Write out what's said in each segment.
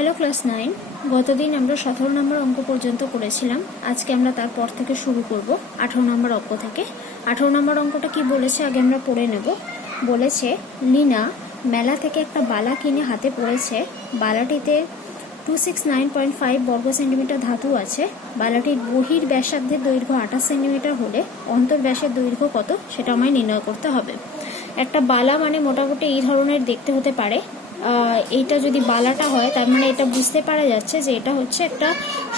Hello class 9। গতদিন আমরা 17 নম্বর অঙ্ক পর্যন্ত করেছিলাম। আজকে আমরা তারপর থেকে শুরু করব 18 নম্বর অঙ্ক থেকে। 18 নম্বর অঙ্কটা কি বলেছে আগে আমরা পড়ে নেব। বলেছে লীনা মেলা থেকে একটা বালা কিনে হাতে পড়েছে। বালাটিতে 269.5 বর্গ সেন্টিমিটার ধাতু আছে। বালাটির বহির ব্যাসার্ধের দৈর্ঘ্য 28 সেন্টিমিটার হলে অন্তর ব্যাসের দৈর্ঘ্য কত সেটা আমায় নির্ণয় করতে হবে। একটা বালা মানে মোটামুটি এই ধরনের দেখতে হতে পারে। এইটা যদি বালাটা হয় তার মানে এটা বুঝতে পারা যাচ্ছে যে এটা হচ্ছে একটা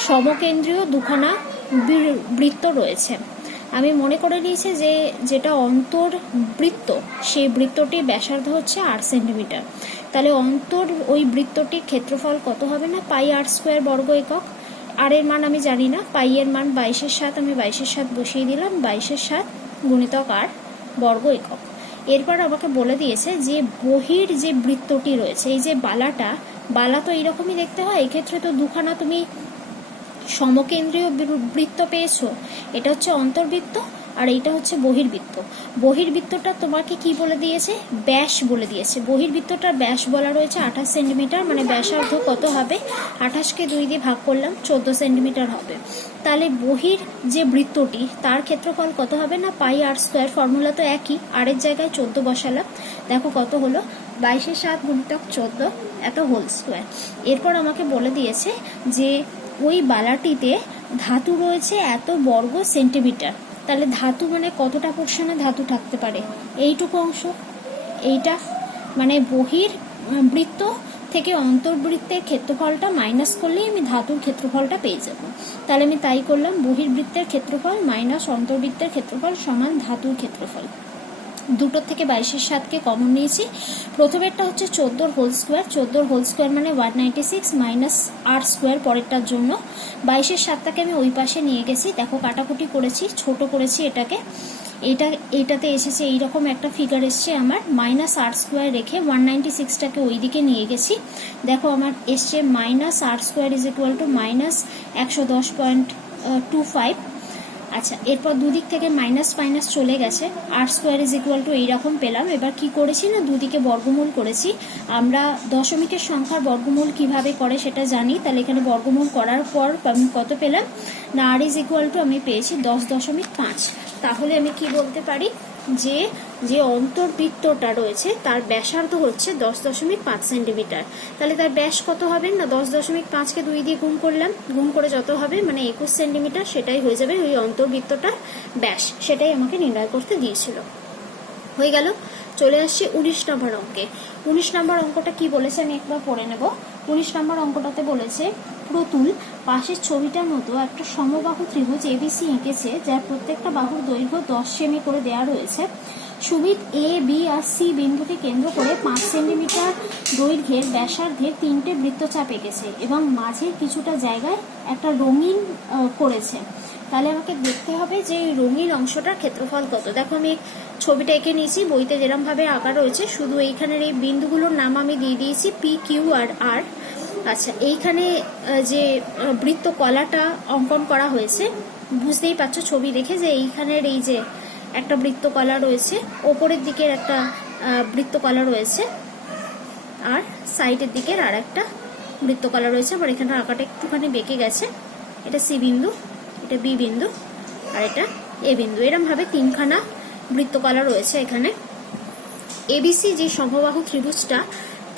সমকেন্দ্রীয় দুখানা বৃত্ত রয়েছে। আমি মনে করে নিয়েছি যে যেটা অন্তর্বৃত্ত সেই বৃত্তটির ব্যাসার্ধ হচ্ছে 8 সেন্টিমিটার। তাহলে অন্তর ওই বৃত্তটির ক্ষেত্রফল কত হবে না পাই আর স্কোয়ার বর্গ একক। আর এর মান আমি জানি না, পাই এর মান 22/7, আমি 22/7 বসিয়ে দিলাম, 22/7 গুণিতক আর বর্গ একক। এরপর আমাকে বলে দিয়েছে যে বহির যে বৃত্তটি রয়েছে, এই যে বালা তো এইরকমই দেখতে হয়। এক্ষেত্রে তো দুখানা তুমি সমকেন্দ্রীয় বৃত্ত পেয়েছো। এটা হচ্ছে অন্তর্বৃত্ত আর এইটা হচ্ছে বহির্বৃত্ত। বহির্বৃত্তটা তোমাকে কি বলে দিয়েছে? ব্যাস বলে দিয়েছে। বহির্বৃত্তটার ব্যাস বলা রয়েছে 28 সেন্টিমিটার, মানে ব্যাসার্ধ কত হবে? 28কে 2 দিয়ে ভাগ করলাম, 14 সেন্টিমিটার হবে। তাহলে বহির যে বৃত্তটি তার ক্ষেত্রফল কত হবে না পাই আর স্কোয়ার। ফর্মুলা তো একই, আর এর জায়গায় 14 বসালাম। দেখো কত হলো, 22/7 গুণিতক 14 এত হোল স্কোয়ার। এরপর আমাকে বলে দিয়েছে যে ওই বালাটিতে ধাতু রয়েছে এত বর্গ সেন্টিমিটার। তাহলে ধাতু মানে কতটা পোর্শনে ধাতু থাকতে পারে? এইটুকু অংশ, এইটা মানে বহির বৃত্ত থেকে অন্তর্বৃত্তের ক্ষেত্রফলটা মাইনাস করলেই আমি ধাতুর ক্ষেত্রফলটা পেয়ে যাব। তাহলে আমি তাই করলাম, বহির্বৃত্তের ক্ষেত্রফল মাইনাস অন্তর্বৃত্তের ক্ষেত্রফল সমান ধাতুর ক্ষেত্রফল। দুটোর থেকে 22/7কে কমন নিয়েছি। প্রথমেরটা হচ্ছে 14 হোল স্কোয়ার। 14 হোল স্কোয়ার মানে 196 মাইনাস আর স্কোয়ার পরেরটার জন্য। 22/7টাকে আমি ওই পাশে নিয়ে গেছি। দেখো কাটাকুটি করেছি, ছোট করেছি এটাকে। এইটাতে এসেছে এইরকম একটা ফিগার এসছে আমার। মাইনাস আর স্কোয়ার রেখে 196টাকে ওই দিকে নিয়ে গেছি। দেখো আমার এসছে minus R square is equal to minus 110.25। আচ্ছা, এরপর দুদিক থেকে মাইনাস মাইনাস চলে গেছে, R square is equal to এইরকম পেলাম। এবার কি করেছি না, দুদিকে বর্গমূল করেছি। আমরা দশমিকের সংখ্যার বর্গমূল কিভাবে করে সেটা জানি। তাহলে এখানে বর্গমূল করার পর আমি কত পেলাম না, আর ইজ ইকুয়াল টু আমি পেয়েছি 10.5। তাহলে আমি কি বলতে পারি যে যে অন্তর্বৃত্তটা রয়েছে তার ব্যাসার্ধ হচ্ছে 10.5 সেন্টিমিটার। তাহলে তার ব্যাস কত হবে না, 10.5কে 2 দিয়ে গুণ করলাম, গুণ করে যত হবে মানে 21 সেন্টিমিটার, সেটাই হয়ে যাবে ওই অন্তর্বৃত্তটার ব্যাস। সেটাই আমাকে নির্ণয় করতে দিয়েছিল। হয়ে গেল। চলে আসছি 19 নম্বর অঙ্কে। 19 নম্বর অঙ্কটা কি বলেছে আমি একবার পড়ে নেব। 19 নম্বর অঙ্কটাতে বলেছে প্রতুল পাশের ছবিটার মতো একটা সমবাহু ত্রিভুজ এবিসি এঁকেছে, যার প্রত্যেকটা বাহুর দৈর্ঘ্য 10 সেমি করে দেওয়া রয়েছে। Sumit A B R C বিন্দুকে কেন্দ্র করে 5 সেন্টিমিটার দৈর্ঘ্যের ব্যাসার্ধের 3টে বৃত্তচাপ এঁকেছে এবং মাঝের কিছুটা জায়গায় একটা রঙিন করেছে। তাহলে আমাকে দেখতে হবে যে এই রঙিন অংশটার ক্ষেত্রফল কত। দেখো আমি ছবিটা এঁকে নিয়েছি, বইতে যেরকম ভাবে আঁকা রয়েছে, শুধু এইখানের এই বিন্দুগুলোর নাম আমি দিয়ে দিয়েছি পি, কিউ আর আর। আচ্ছা, এইখানে যে বৃত্ত কলাটা অঙ্কন করা হয়েছে, বুঝতেই পারছো ছবি দেখে যে এইখানের এই যে একটা বৃত্তকলা রয়েছে, ওপরের দিকের একটা বৃত্তকলা রয়েছে, আর সাইডের দিকের আর একটা বৃত্তকলা রয়েছে। আবার এখানে আঁকাটা একটুখানি বেঁকে গেছে। এটা সি বিন্দু, এটা বি বিন্দু, আর এটা এ বিন্দু। এরকম ভাবে 3খানা বৃত্তকলা রয়েছে এখানে। এবিসি যে সমবাহু ত্রিভুজটা,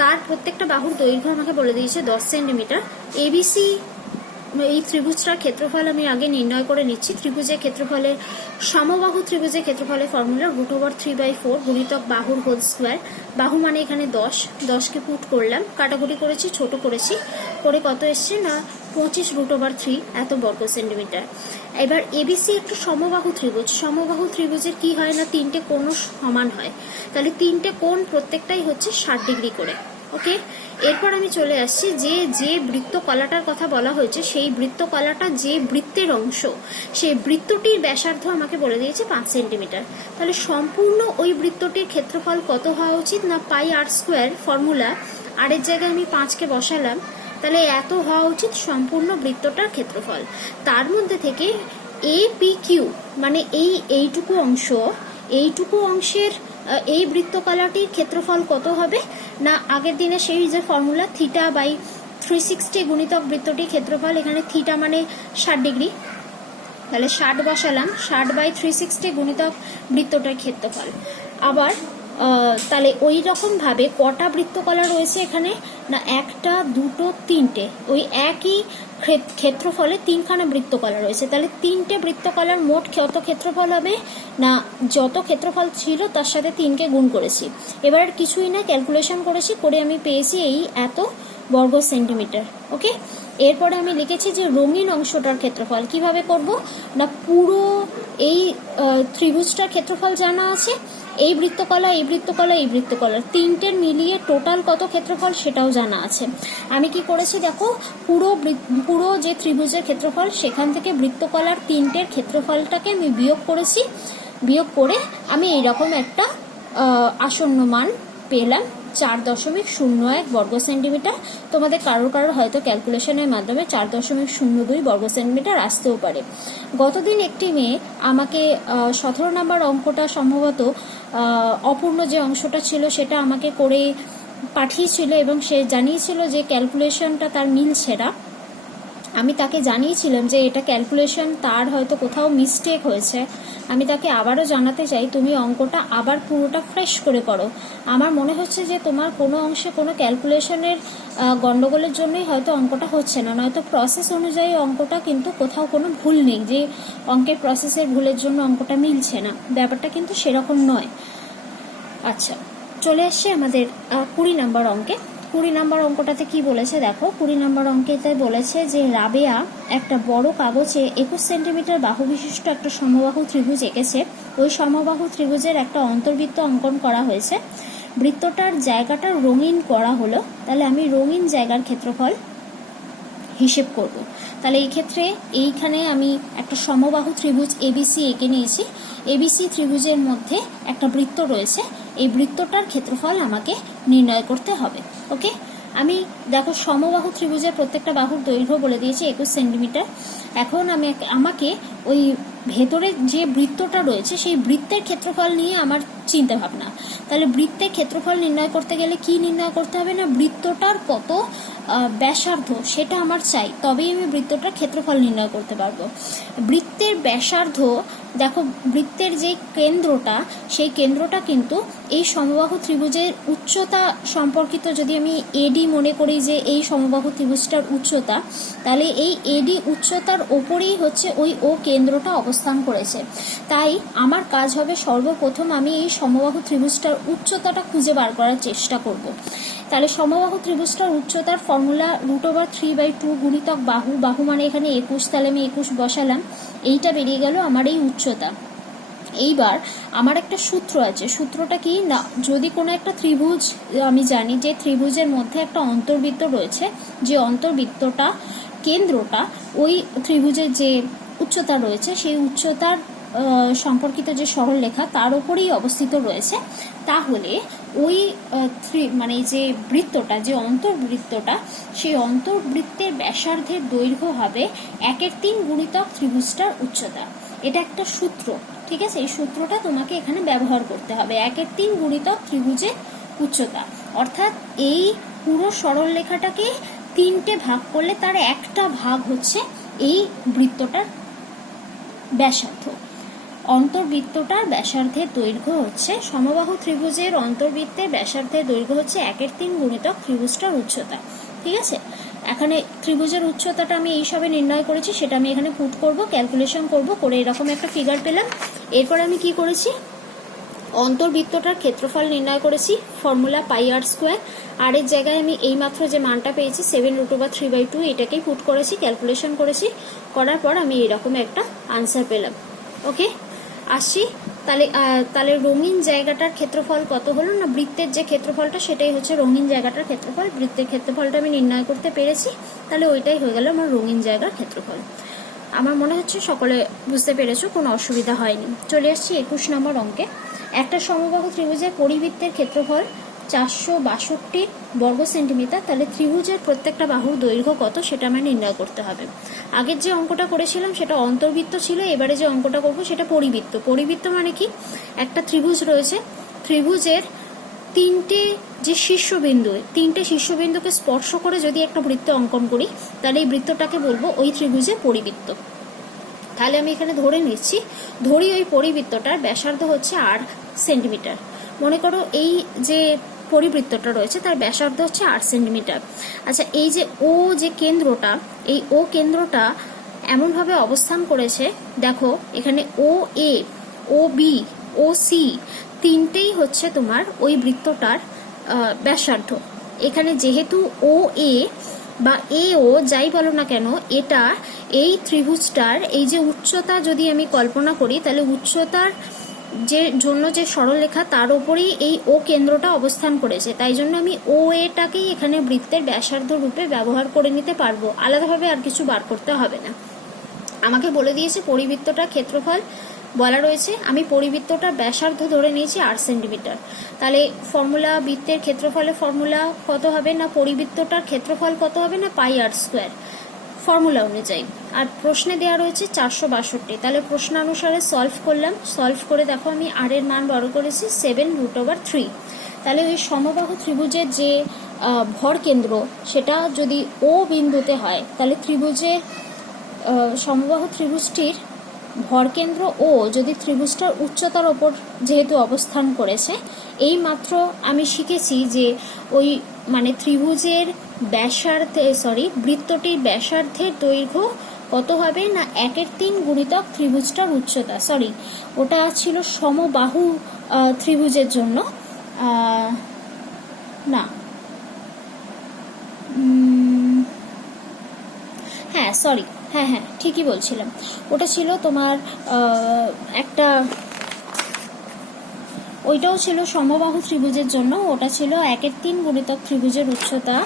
তার প্রত্যেকটা বাহুর দৈর্ঘ্য আমাকে বলে দিয়েছে 10 সেন্টিমিটার। এবিসি এই ত্রিভুজটার ক্ষেত্রফল আমি আগে নির্ণয় করে নিচ্ছি। ত্রিভুজের ক্ষেত্রফলের সমবাহু ত্রিভুজের ক্ষেত্রফলের ফর্মুলা √3/4 গুণিতক বাহুর হোল স্কোয়ার। বাহু মানে এখানে 10কে পুট করলাম, কাটাকুটি করেছি, ছোট করেছি, করে কত এসছে না 25 √3 এত বর্গ সেন্টিমিটার। এবার এবিসি একটু সমবাহু ত্রিভুজ। সমবাহু ত্রিভুজের কি হয় না, 3টে কোণ সমান হয়। তাহলে 3টে কোণ প্রত্যেকটাই হচ্ছে 60 ডিগ্রি করে। ওকে, এরপর আমি চলে আসছি যে বৃত্তকলাটার কথা বলা হয়েছে, সেই বৃত্তকলাটা যে বৃত্তের অংশ, সেই বৃত্তটির ব্যাসার্ধ আমাকে বলে দিয়েছে 5 সেন্টিমিটার। তাহলে সম্পূর্ণ ওই বৃত্তটির ক্ষেত্রফল কত হওয়া উচিত না পাই আর স্কোয়ার। ফর্মুলা আর এর জায়গায় আমি 5কে বসালাম। তাহলে এত হওয়া উচিত সম্পূর্ণ বৃত্তটার ক্ষেত্রফল। তার মধ্যে থেকে এ পি কিউ মানে এইটুকু অংশের এই বৃত্তকলাটির ক্ষেত্রফল কত হবে না, আগের দিনে সেই যে ফর্মুলা θ/r 360 গুণিতক বৃত্তটির ক্ষেত্রফল, এখানে থিটা মানে 60 ডিগ্রি, তাহলে 60 বসালাম, 60/360 গুণিতক বৃত্তটার ক্ষেত্রফল। আবার তাহলে ওই রকমভাবে কটা বৃত্তকলা রয়েছে এখানে, না একটা, দুটো, তিনটে, ওই একই ক্ষেত্রফলে তিনখানা বৃত্তকলা রয়েছে। তাহলে তিনটে বৃত্তকলার মোট কত ক্ষেত্রফল হবে, না যত ক্ষেত্রফল ছিল তার সাথে 3কে গুণ করেছি। এবার আর কিছুই না, ক্যালকুলেশন করেছি, করে আমি পেয়েছি এই এত বর্গ সেন্টিমিটার। ওকে, এরপরে আমি লিখেছি যে রঙিন অংশটার ক্ষেত্রফল কিভাবে করব, না পুরো এই ত্রিভুজটার ক্ষেত্রফল জানা আছে, এই বৃত্তকলা, এই বৃত্তকলা, এই বৃত্তকলা, তিনটের মিলিয়ে টোটাল কত ক্ষেত্রফল সেটাও জানা আছে। আমি কি করেছি দেখো, পুরো যে ত্রিভুজের ক্ষেত্রফল সেখান থেকে বৃত্তকলার তিনটের ক্ষেত্রফলটাকে আমি বিয়োগ করেছি। বিয়োগ করে আমি এইরকম একটা আসন্ন মান পেলাম, 4.01 বর্গ সেন্টিমিটার। তোমাদের কারোর হয়তো ক্যালকুলেশনের মাধ্যমে 4.02 বর্গ সেন্টিমিটার আসতেও পারে। গতদিন একটি মেয়ে আমাকে 17 নম্বর অঙ্কটা সম্ভবত অপূর্ণ যে অংশটা ছিল সেটা আমাকে করে পাঠিয়েছিল এবং সে জানিয়েছিল যে ক্যালকুলেশনটা তার মিলছে না। আমি তাকে জানিয়েছিলাম যে এটা ক্যালকুলেশন তার হয়তো কোথাও মিস্টেক হয়েছে। আমি তাকে আবারও জানাতে চাই, তুমি অঙ্কটা আবার পুরোটা ফ্রেশ করে করো। আমার মনে হচ্ছে যে তোমার কোনো অংশে কোনো ক্যালকুলেশনের গন্ডগোলের জন্যই হয়তো অঙ্কটা হচ্ছে না, নয়তো প্রসেস অনুযায়ী অঙ্কটা কিন্তু কোথাও কোনো ভুল নেই যে অঙ্কের প্রসেসের ভুলের জন্য অঙ্কটা মিলছে না, ব্যাপারটা কিন্তু সেরকম নয়। আচ্ছা, চলে আসছে আমাদের 20 নম্বর অঙ্কে। 20 নম্বর অঙ্কটাতে কি বলেছে দেখো, 20 নম্বর অঙ্কেতে বলেছে যে রাবেয়া একটা বড় কাগজে 21 সেন্টিমিটার বাহু বিশিষ্ট একটা সমবাহু ত্রিভুজ এঁকেছে। ওই সমবাহু ত্রিভুজের একটা অন্তর্বৃত্ত অঙ্কন করা হয়েছে, বৃত্তটার জায়গাটা রঙিন করা হলো। তাহলে আমি রঙিন জায়গার ক্ষেত্রফল হিসেব করব। তাহলে এই ক্ষেত্রে এইখানে আমি একটা সমবাহু ত্রিভুজ এবিসি এঁকে নিয়েছি। এবিসি ত্রিভুজের মধ্যে একটা বৃত্ত রয়েছে, এই বৃত্তটার ক্ষেত্রফল আমাকে নির্ণয় করতে হবে। ওকে, আমি দেখো সমবাহু ত্রিভুজের প্রত্যেকটা বাহুর দৈর্ঘ্য বলে দিয়েছি 21 সেন্টিমিটার। এখন আমাকে ওই ভেতরে যে বৃত্তটা রয়েছে সেই বৃত্তের ক্ষেত্রফল নিয়ে আমার চিন্তা ভাবনা। তাহলে বৃত্তের ক্ষেত্রফল নির্ণয় করতে গেলে কি নির্ণয় করতে হবে, না বৃত্তটার কত ব্যাসার্ধ সেটা আমার চাই, তবেই আমি বৃত্তটার ক্ষেত্রফল নির্ণয় করতে পারবো। বৃত্তের ব্যাসার্ধ দেখো, বৃত্তের যে কেন্দ্রটা সেই কেন্দ্রটা কিন্তু এই সমবাহু ত্রিভুজের উচ্চতা সম্পর্কিত। যদি আমি এডি মনে করি যে এই সমবাহু ত্রিভুজটার উচ্চতা, তাহলে এই এডি উচ্চতার ওপরেই হচ্ছে ওই ও কেন্দ্রটা অবস্থান করেছে। তাই আমার কাজ হবে সর্বপ্রথম আমি এই সমবাহু ত্রিভুজটার উচ্চতাটা খুঁজে বার করার চেষ্টা করব। তাহলে সমবাহু ত্রিভুজটার উচ্চতার ফর্মুলা √3/2 গুণিতক বাহু, বাহু মানে এখানে 21, তাহলে আমি 21 বসালাম, এইটা বেরিয়ে গেল আমার এই উচ্চতা। এইবার আমার একটা সূত্র আছে, সূত্রটা কি না, যদি কোনো একটা ত্রিভুজ আমি জানি যে ত্রিভুজের মধ্যে একটা অন্তর্বৃত্ত রয়েছে, যে অন্তর্বৃত্তটা কেন্দ্রটা ওই ত্রিভুজের যে উচ্চতা রয়েছে সেই উচ্চতার সম্পর্কিত যে সরলরেখা তার উপরেই অবস্থিত রয়েছে, তাহলে ওই মানে যে বৃত্তটা, যে অন্তর্বৃত্তটা, সেই অন্তর্বৃত্তের ব্যাসার্ধের দৈর্ঘ্য হবে 1/3 গুণিতক ত্রিভুজটার উচ্চতা। এটা একটা সূত্র, ঠিক আছে? এই সূত্রটা তোমাকে এখানে ব্যবহার করতে হবে। 1/3 গুণিতক ত্রিভুজের উচ্চতা, অর্থাৎ এই পুরো সরলরেখাটাকে 3টে ভাগ করলে তার একটা ভাগ হচ্ছে এই বৃত্তটার ব্যাসার্ধ। অন্তর্বৃত্তটার ব্যাসার্ধের দৈর্ঘ্য হচ্ছে, সমবাহু ত্রিভুজের অন্তর্বৃত্তের ব্যাসার্ধের দৈর্ঘ্য হচ্ছে 1/3 গুণিতক ত্রিভুজটার উচ্চতা। ঠিক আছে, এখানে ত্রিভুজের উচ্চতাটা আমি এইসবে নির্ণয় করেছি, সেটা আমি এখানে পুট করব, ক্যালকুলেশন করব, করে এরকম একটা ফিগার পেলাম। এরপর আমি কি করেছি, অন্তর্বৃত্তটার ক্ষেত্রফল নির্ণয় করেছি, ফর্মুলা πr²। আর এর জায়গায় আমি এইমাত্র যে মানটা পেয়েছি 7√3/2, এটাকেই পুট করেছি, ক্যালকুলেশন করেছি, করার পর আমি এরকম একটা আনসার পেলাম। ওকে, আসছি তাহলে রঙিন জায়গাটার ক্ষেত্রফল কত হলো, না বৃত্তের যে ক্ষেত্রফলটা সেটাই হচ্ছে রঙিন জায়গাটার ক্ষেত্রফল। বৃত্তের ক্ষেত্রফলটা আমি নির্ণয় করতে পেরেছি, তাহলে ওইটাই হয়ে গেল আমার রঙিন জায়গার ক্ষেত্রফল। আমার মনে হচ্ছে সকলে বুঝতে পেরেছো, কোনো অসুবিধা হয়নি। চলে আসছি 21 নম্বর অঙ্কে। একটা সমবাহু ত্রিভুজের পরিবৃত্তের ক্ষেত্রফল 462 বর্গ সেন্টিমিটার। তাহলে ত্রিভুজের প্রত্যেকটা বাহুর দৈর্ঘ্য কত সেটা আমার নির্ণয় করতে হবে। আগের যে অঙ্কটা করেছিলাম সেটা অন্তর্বৃত্ত ছিল, এবারে যে অঙ্কটা করব সেটা পরিবৃত্ত। পরিবৃত্ত মানে কি, একটা ত্রিভুজ রয়েছে, ত্রিভুজের তিনটে শীর্ষবিন্দুকে স্পর্শ করে যদি একটা বৃত্ত অঙ্কন করি, তাহলে এই বৃত্তটাকে বলবো ওই ত্রিভুজের পরিবৃত্ত। তাহলে আমি এখানে ধরে নিচ্ছি, ধরি ওই পরিবৃত্তটার ব্যাসার্ধ হচ্ছে 8 সেন্টিমিটার। মনে করো এই যে পরিবৃত্তটা রয়েছে তার ব্যাসার্ধ হচ্ছে 8 সেন্টিমিটার। আচ্ছা, এই যে ও কেন্দ্রটা এমনভাবে অবস্থান করেছে, দেখো এখানে ও এ, ও বি, ও সি তিনটেই হচ্ছে তোমার ওই বৃত্তটার ব্যাসার্ধ। এখানে যেহেতু ও এ বা এ ও যাই বলো না কেন, এটা এই ত্রিভুজটার এই যে উচ্চতা যদি আমি কল্পনা করি, তাহলে উচ্চতার জন্য যে সরলরেখা তার উপরেই এই ও কেন্দ্রটা অবস্থান করেছে। তাই জন্য আমি ও এটাকেই এখানে বৃত্তের ব্যাসার্ধ রূপে ব্যবহার করে নিতে পারবো, আলাদাভাবে আর কিছু বার করতে হবে না। আমাকে বলে দিয়েছে পরিবৃত্তটার ক্ষেত্রফল বলা রয়েছে, আমি পরিবৃত্তটার ব্যাসার্ধ ধরে নিয়েছি 8 সেন্টিমিটার। তাহলে ফর্মুলা, বৃত্তের ক্ষেত্রফলের ফর্মুলা কত হবে না, পরিবৃত্তটার ক্ষেত্রফল কত হবে না, পাই আর স্কোয়ার ফর্মুলা অনুযায়ী। আর প্রশ্নে দেওয়া রয়েছে 462। তাহলে প্রশ্নানুসারে সলভ করলাম, সলভ করে দেখো আমি আর এর মান বড় করেছি 7√3। তাহলে ওই সমবাহু ত্রিভুজের যে ভর কেন্দ্র সেটা যদি ও বিন্দুতে হয়, তাহলে সমবাহু ত্রিভুজটির ভরকেন্দ্র ও যদি ত্রিভুজটার উচ্চতার ওপর যেহেতু অবস্থান করেছে, এই মাত্র আমি শিখেছি যে ওই মানে ত্রিভুজের বৃত্তটির ব্যাসার্ধের দৈর্ঘ্য কত হবে না 1/3 গুণিতক ত্রিভুজটার উচ্চতা। ওটা ছিল সমবাহু ত্রিভুজের জন্য, না হ্যাঁ ঠিকই বলছিলাম, ওটা ছিল তোমার ওইটাও ছিল সমবাহু ত্রিভুজের জন্য, ওটা ছিল 1/3 গুণিতক ত্রিভুজের উচ্চতা।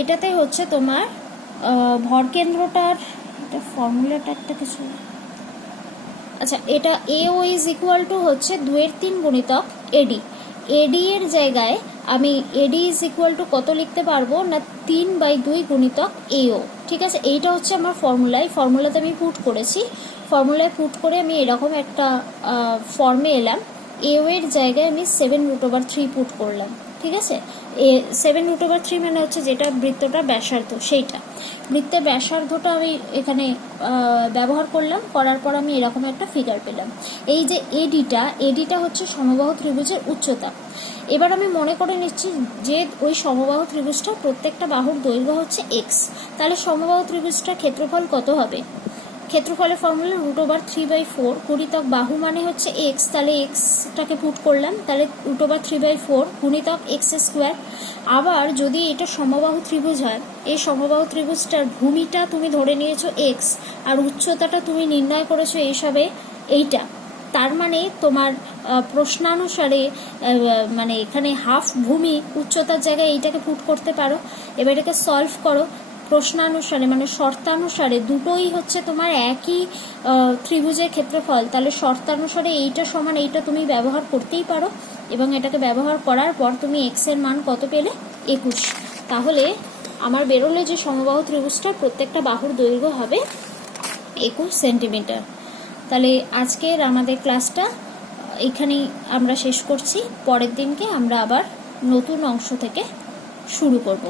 এটাতে হচ্ছে তোমার ভরকেন্দ্রটার এটা ফর্মুলাটা একটা কিছু, আচ্ছা এটা AO ইজ ইকুয়াল টু হচ্ছে 2/3 গুণিতক এডি। এডি এর জায়গায় আমি এডি ইজ ইকুয়াল টু কত লিখতে পারবো না 3/2 গুণিতক AO। ঠিক আছে, এইটা হচ্ছে আমার ফর্মুলাতে আমি পুট করেছি। ফর্মুলায় পুট করে আমি এরকম একটা ফর্মে এলাম। AO এর জায়গায় আমি 7√3 পুট করলাম। ঠিক আছে, 7√3 মানে হচ্ছে যেটা বৃত্তটা ব্যাসার্ধ, সেইটা বৃত্তের ব্যাসার্ধটা আমি এখানে ব্যবহার করলাম, করার পর আমি এরকম একটা ফিগার পেলাম। এই যে এডিটা হচ্ছে সমবাহু ত্রিভুজের উচ্চতা। এবার আমি মনে করে নিচ্ছি যে ওই সমবাহু ত্রিভুজটা প্রত্যেকটা বাহুর দৈর্ঘ্য হচ্ছে x। তাহলে সমবাহু ত্রিভুজটার ক্ষেত্রফল কত হবে, ক্ষেত্রফলের ফর্মুলা √3/4 গুণিতক বাহু মানে হচ্ছে x, তাহলে xটাকে পুট করলাম, তাহলে √3/4 গুণিতক x²। আবার যদি এটা সমবাহু ত্রিভুজ হয়, এই সমবাহু ত্রিভুজটার ভূমিটা তুমি ধরে নিয়েছো x আর উচ্চতাটা তুমি নির্ণয় করেছো এইটা, তার মানে তোমার প্রশ্নানুসারে মানে এখানে হাফ ভূমি উচ্চতার জায়গায় এইটাকে পুট করতে পারো। এবার এটাকে সলভ করো, প্রশ্নানুসারে মানে শর্তানুসারে দুটোই হচ্ছে তোমার একই ত্রিভুজের ক্ষেত্রফল, তাহলে শর্তানুসারে এইটা সমান এইটা তুমি ব্যবহার করতেই পারো। এবং এটাকে ব্যবহার করার পর তুমি x এর মান কত পেলে, 21। তাহলে আমার বেরোলে যে সমবাহু ত্রিভুজটার প্রত্যেকটা বাহুর দৈর্ঘ্য হবে 21 সেন্টিমিটার। তাহলে আজকের আমাদের ক্লাসটা এখানেই আমরা শেষ করছি, পরের দিনকে আমরা আবার নতুন অংশ থেকে শুরু করব।